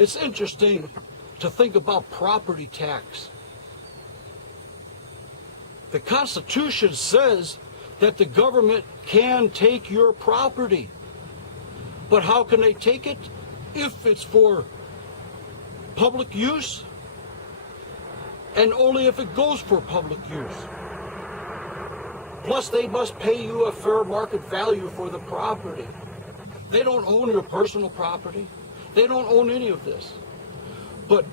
It's interesting to think about property tax. The Constitution says that the government can take your property. But how can they take it? If it's for public use, and only if it goes for public use. Plus, they must pay you a fair market value for the property. They don't own your personal property. They don't own any of this. But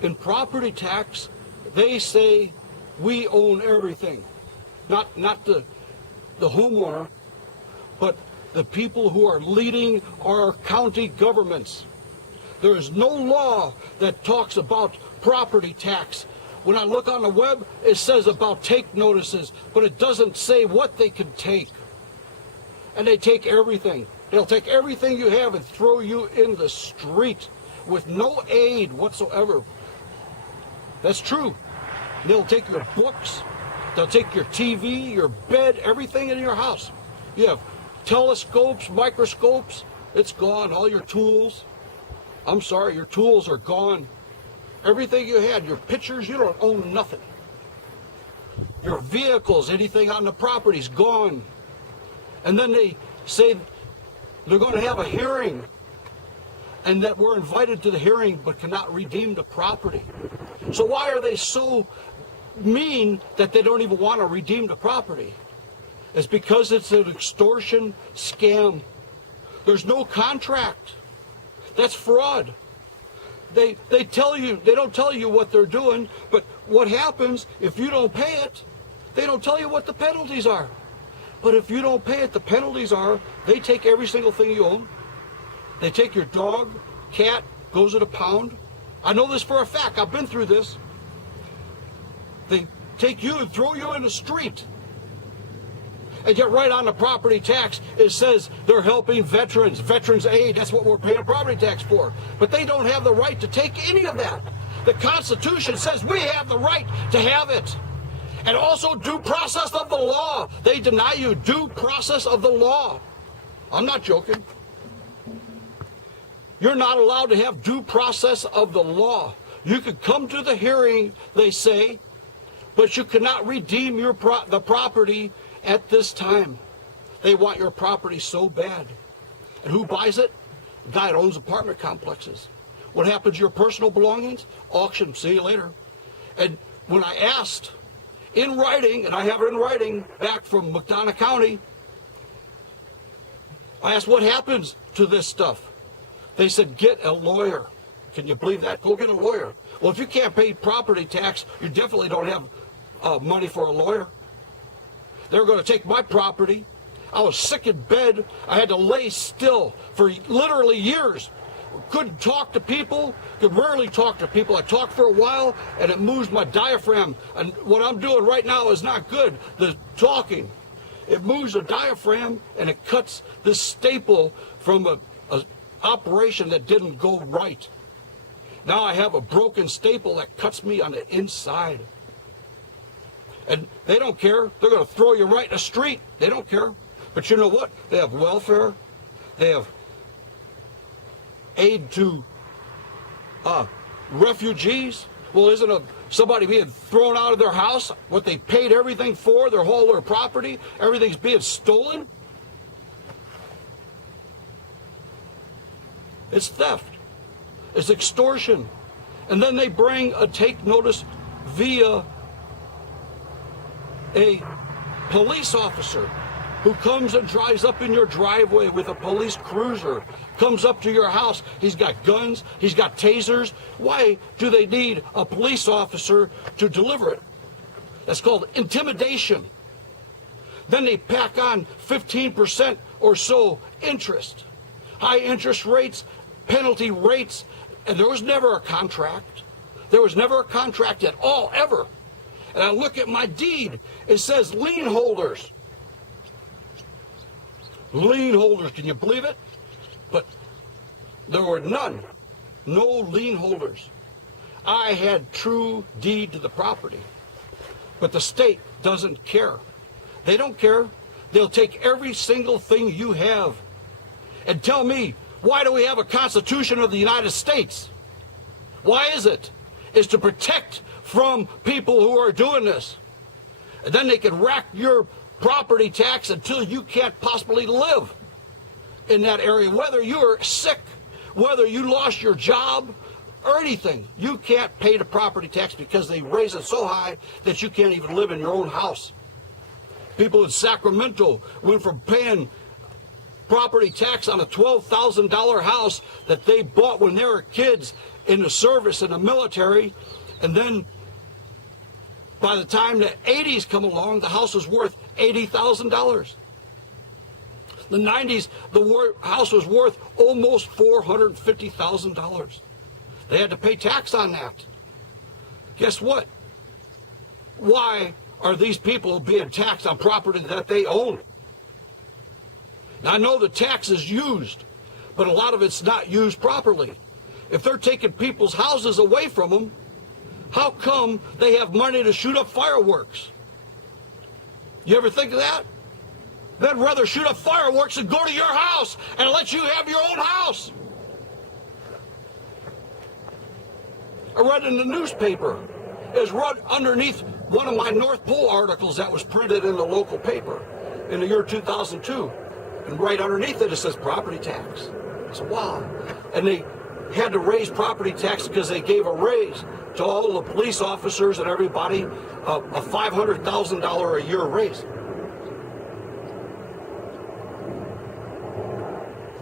in property tax, they say we own everything. Not the homeowner, but the people who are leading our county governments. There is no law that talks about property tax. When I look on the web, it says about take notices, but it doesn't say what they can take. And they take everything. They'll take everything you have and throw you in the street with no aid whatsoever. That's true. They'll take your books, they'll take your TV, your bed, everything in your house. You have telescopes, microscopes, it's gone. All your tools. I'm sorry, your tools are gone. Everything you had, your pictures, you don't own nothing. Your vehicles, anything on the property's gone. And then they say they're going to have a hearing, and that we're invited to the hearing but cannot redeem the property. So why are they so mean that they don't even want to redeem the property? It's because it's an extortion scam. There's no contract. That's fraud. They tell you, they don't tell you what they're doing, but what happens if you don't pay it, they don't tell you what the penalties are. But if you don't pay it, the penalties are, they take every single thing you own. They take your dog, cat, goes at a pound. I know this for a fact. I've been through this. They take you and throw you in the street. And yet right on the property tax, it says they're helping veterans, veterans aid. That's what we're paying property tax for. But they don't have the right to take any of that. The Constitution says we have the right to have it. And also due process of the law. They deny you due process of the law. I'm not joking. You're not allowed to have due process of the law. You could come to the hearing, they say, but you cannot redeem the property at this time. They want your property so bad. And who buys it? The guy that owns apartment complexes. What happens to your personal belongings? Auction. See you later. And when I asked in writing, and I have it in writing back from McDonough County, I asked what happens to this stuff. They said, get a lawyer. Can you believe that? Go get a lawyer. Well, if you can't pay property tax, you definitely don't have money for a lawyer. They were going to take my property. I was sick in bed. I had to lay still for literally years. Couldn't talk to people, could rarely talk to people. I talked for a while, and it moves my diaphragm. And what I'm doing right now is not good, the talking. It moves the diaphragm, and it cuts this staple from a operation that didn't go right. Now I have a broken staple that cuts me on the inside. And they don't care. They're going to throw you right in the street. They don't care. But you know what? They have welfare. They have aid to refugees. Well, isn't somebody being thrown out of their house, what they paid everything for, their property, everything's being stolen? It's theft. It's extortion. And then they bring a take notice via a police officer who comes and drives up in your driveway with a police cruiser, comes up to your house. He's got guns, he's got tasers. Why do they need a police officer to deliver it? That's called intimidation. Then they pack on 15% or so interest. High interest rates, penalty rates, and there was never a contract. There was never a contract at all, ever. And I look at my deed, it says lien holders. Lien holders, can you believe it? But there were none, no lien holders. I had true deed to the property, but the state doesn't care. They don't care. They'll take every single thing you have and tell me Why do we have a Constitution of the United States? Why is it? It's to protect from people who are doing this. And then they can rack your property tax until you can't possibly live in that area. Whether you're sick, whether you lost your job, or anything, you can't pay the property tax because they raise it so high that you can't even live in your own house. People in Sacramento went from paying property tax on a $12,000 house that they bought when they were kids in the service in the military, and then by the time the 80s come along, the house was worth $80,000. The 90s, the house was worth almost $450,000. They had to pay tax on that. Guess what? Why are these people being taxed on property that they own? Now, I know the tax is used, but a lot of it's not used properly. If they're taking people's houses away from them, how come they have money to shoot up fireworks? You ever think of that? They'd rather shoot up fireworks than go to your house and let you have your own house. I read in the newspaper, it was right underneath one of my North Pole articles that was printed in the local paper in the year 2002. And right underneath it, it says property tax. I said, wow. And they had to raise property tax because they gave a raise to all the police officers and everybody, a $500,000 a year raise.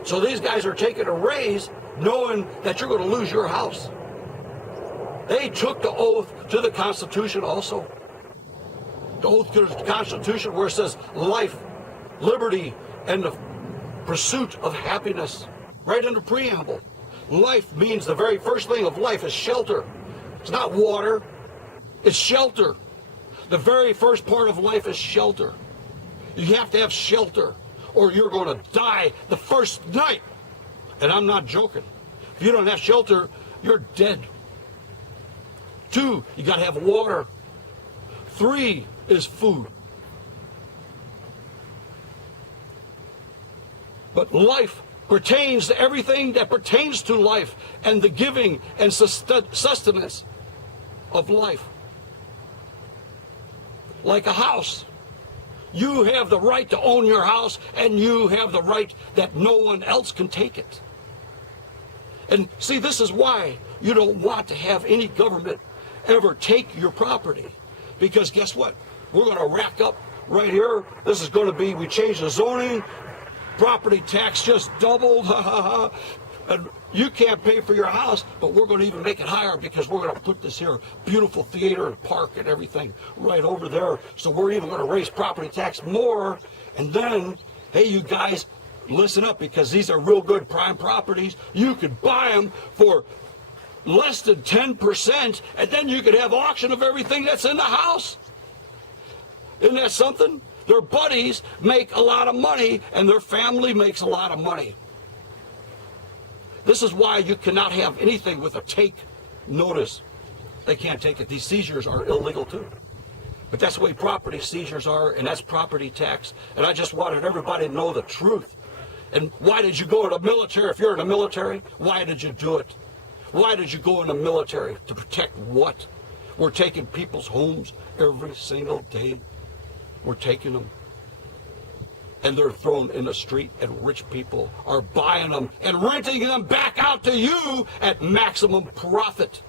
So these guys are taking a raise knowing that you're going to lose your house. They took the oath to the Constitution also. The oath to the Constitution where it says life, liberty, and the pursuit of happiness. Right in the preamble. Life means the very first thing of life is shelter. It's not water, it's shelter. The very first part of life is shelter. You have to have shelter or you're going to die the first night. And I'm not joking. If you don't have shelter, you're dead. 2, you got to have water. 3 is food. But life pertains to everything that pertains to life and the giving and sustenance of life. Like a house. You have the right to own your house, and you have the right that no one else can take it. And see, this is why you don't want to have any government ever take your property. Because guess what? We're going to rack up right here. This is going to be, we changed the zoning. Property tax just doubled. And you can't pay for your house, but we're going to even make it higher because we're going to put this here beautiful theater and park and everything right over there. So we're even going to raise property tax more. And then, hey, you guys, listen up, because these are real good prime properties. You could buy them for less than 10%, and then you could have auction of everything that's in the house. Isn't that something? Their buddies make a lot of money, and their family makes a lot of money. This is why you cannot have anything with a take notice. They can't take it. These seizures are illegal too. But that's the way property seizures are, and that's property tax. And I just wanted everybody to know the truth. And why did you go to the military? If you're in the military, why did you do it? Why did you go in the military? To protect what? We're taking people's homes every single day. We're taking them. And they're thrown in the street, and rich people are buying them and renting them back out to you at maximum profit.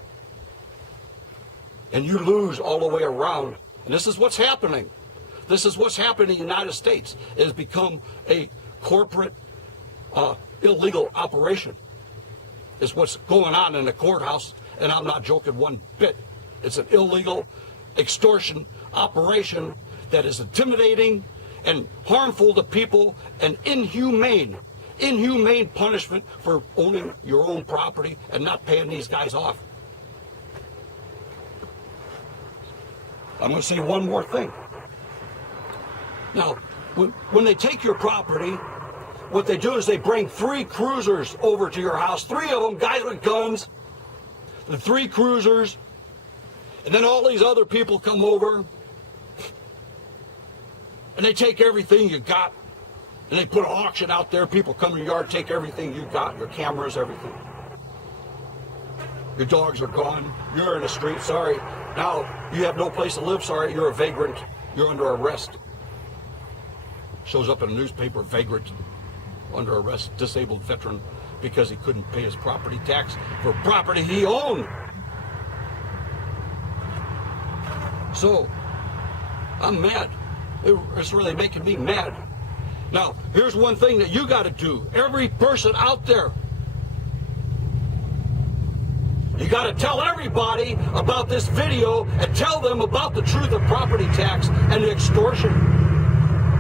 And you lose all the way around. And this is what's happening. This is what's happening in the United States. It has become a corporate illegal operation. Is what's going on in the courthouse, and I'm not joking one bit. It's an illegal extortion operation that is intimidating and harmful to people, and inhumane punishment for owning your own property and not paying these guys off. I'm going to say one more thing. Now, when they take your property, what they do is they bring 3 cruisers over to your house, 3 of them, guys with guns, the 3 cruisers, and then all these other people come over, and they take everything you got. And they put an auction out there. People come in your yard, take everything you got, your cameras, everything. Your dogs are gone. You're in the street. Sorry. Now you have no place to live. Sorry. You're a vagrant. You're under arrest. Shows up in a newspaper, vagrant, under arrest, disabled veteran, because he couldn't pay his property tax for property he owned. So, I'm mad. It's really making me mad. Now, here's one thing that you got to do. Every person out there, you got to tell everybody about this video and tell them about the truth of property tax and extortion.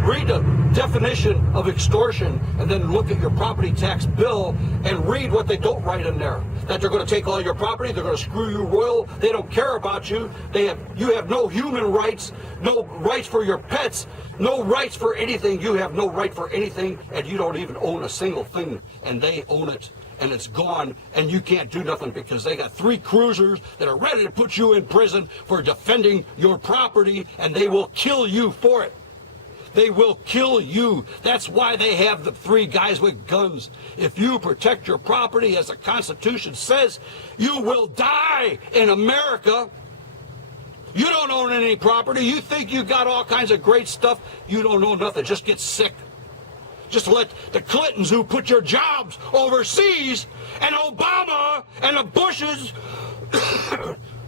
Read the definition of extortion and then look at your property tax bill and read what they don't write in there. That they're going to take all your property, they're going to screw you royal, they don't care about you, you have no human rights, no rights for your pets, no rights for anything, you have no right for anything, and you don't even own a single thing, and they own it. And it's gone, and you can't do nothing because they got 3 cruisers that are ready to put you in prison for defending your property, and they will kill you for it. They will kill you. That's why they have the 3 guys with guns. If you protect your property, as the Constitution says, you will die in America. You don't own any property. You think you got all kinds of great stuff. You don't own nothing. Just get sick. Just let the Clintons, who put your jobs overseas, and Obama and the Bushes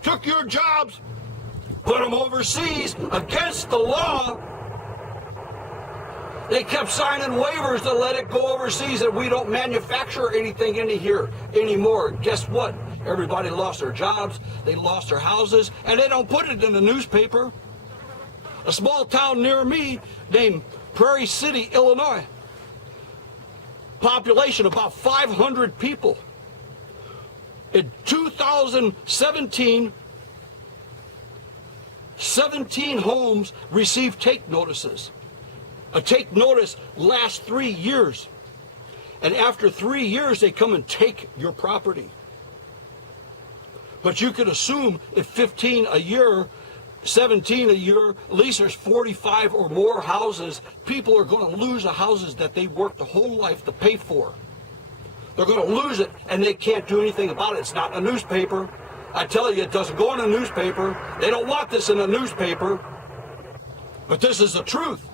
took your jobs, put them overseas against the law. They kept signing waivers to let it go overseas, and we don't manufacture anything in here anymore. Guess what? Everybody lost their jobs, they lost their houses, and they don't put it in the newspaper. A small town near me named Prairie City, Illinois. Population about 500 people. In 2017, 17 homes received take notices. A take notice lasts 3 years. And after 3 years, they come and take your property. But you could assume if 15 a year, 17 a year, at least there's 45 or more houses. People are going to lose the houses that they worked a whole life to pay for. They're going to lose it, and they can't do anything about it. It's not in the newspaper. I tell you, it doesn't go in the newspaper. They don't want this in the newspaper. But this is the truth.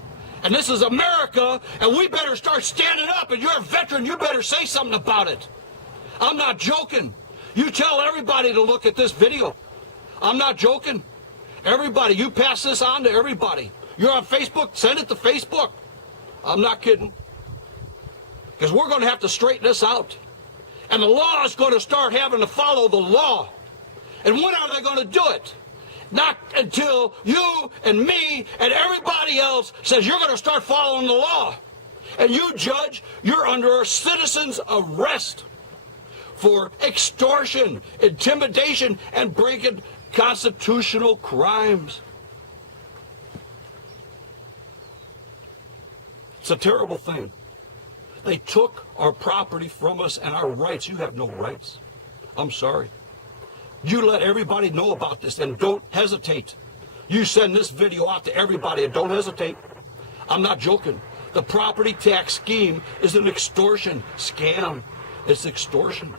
And this is America, and we better start standing up. And you're a veteran, you better say something about it. I'm not joking. You tell everybody to look at this video. I'm not joking. Everybody, you pass this on to everybody. You're on Facebook, send it to Facebook. I'm not kidding. Because we're going to have to straighten this out. And the law is going to start having to follow the law. And when are they going to do it? Not until you and me and everybody else says you're going to start following the law. And you, judge, you're under a citizen's arrest for extortion, intimidation, and breaking constitutional crimes. It's a terrible thing. They took our property from us and our rights. You have no rights. I'm sorry. You let everybody know about this and don't hesitate. You send this video out to everybody and don't hesitate. I'm not joking. The property tax scheme is an extortion scam. It's extortion.